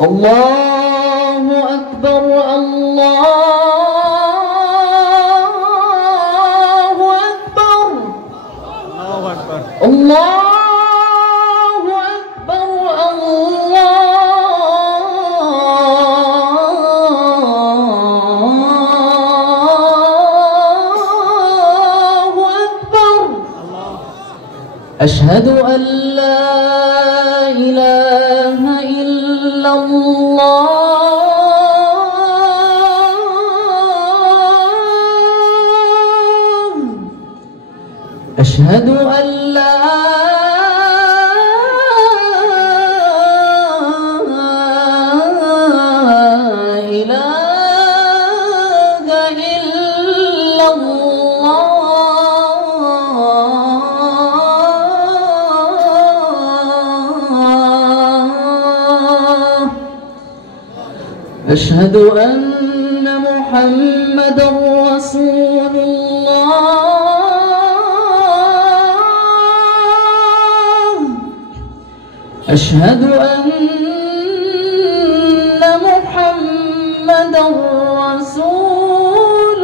الله أكبر الله أكبر الله أكبر الله أكبر أشهد أن لا إله إلا الله أشهد أن لا إله إلا الله أشهد أن محمدا رسول الله أشهد أن محمدا رسول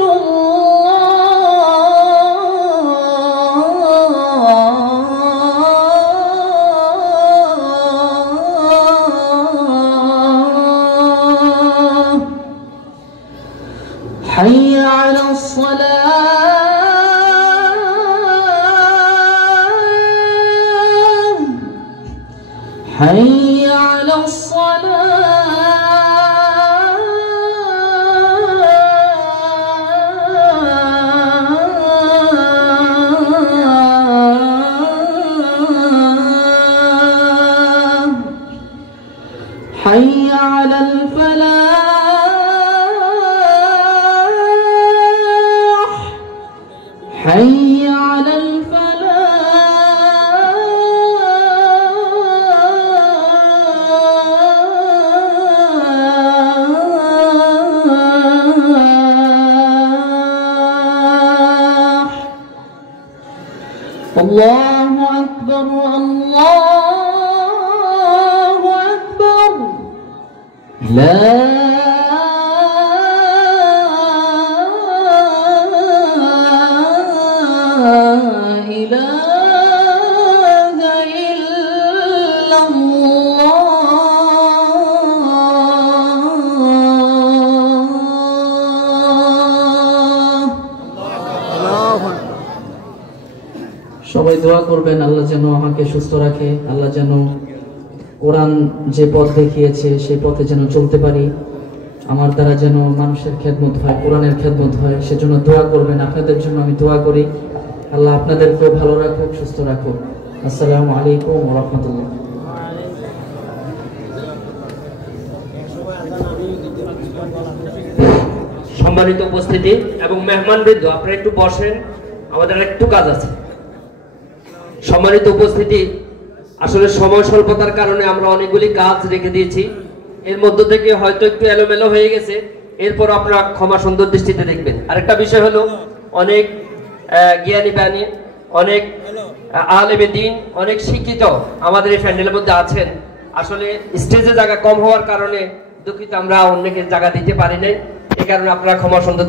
الله حي على الصلاة حي على الصلاة حي على الفلاح حي على الفلاح الله أكبر الله أكبر لا إله إلا الله সবাই দোয়া করবেন আল্লাহ যেন আমাকে সুস্থ রাখে, আল্লাহ যেন কোরআন যে পথ দেখিয়েছে সেই পথে যেন চলতে পারি, আমার দ্বারা যেন মানুষের খেদমত হয়, কোরআনের খেদমত হয়, সেজন্য দোয়া করবেন। আপনাদের জন্য আমি দোয়া করি, আল্লাহ আপনাদেরকেও ভালো রাখুক, সুস্থ রাখুক। আসসালামু আলাইকুম ওয়া রাহমাতুল্লাহ। সম্মানিত উপস্থিতি এবং মেহমানবৃন্দ, আপনারা একটু বসেন, আমাদের একটু কাজ আছে। সম্মানিত উপস্থিতি, আসলে সময় স্বল্পতার কারণে আমরা অনেকগুলি কাজ রেখে দিয়েছি, এর মধ্য থেকে হয়তো একটু এলোমেলো হয়ে গেছে, এরপর আপনারা ক্ষমা সুন্দর দৃষ্টিতে দেখবেন। আরেকটা বিষয় হলো, অনেক জ্ঞানী বাণী, অনেক আলেমে দ্বীন, অনেক শিক্ষিত আমাদের এই প্যান্ডেলের মধ্যে আছেন। আসলে স্টেজে জায়গা কম হওয়ার কারণে দুঃখিত, আমরা অনেকের জায়গা দিতে পারি নাই, এই কারণে আপনারা ক্ষমা সুন্দর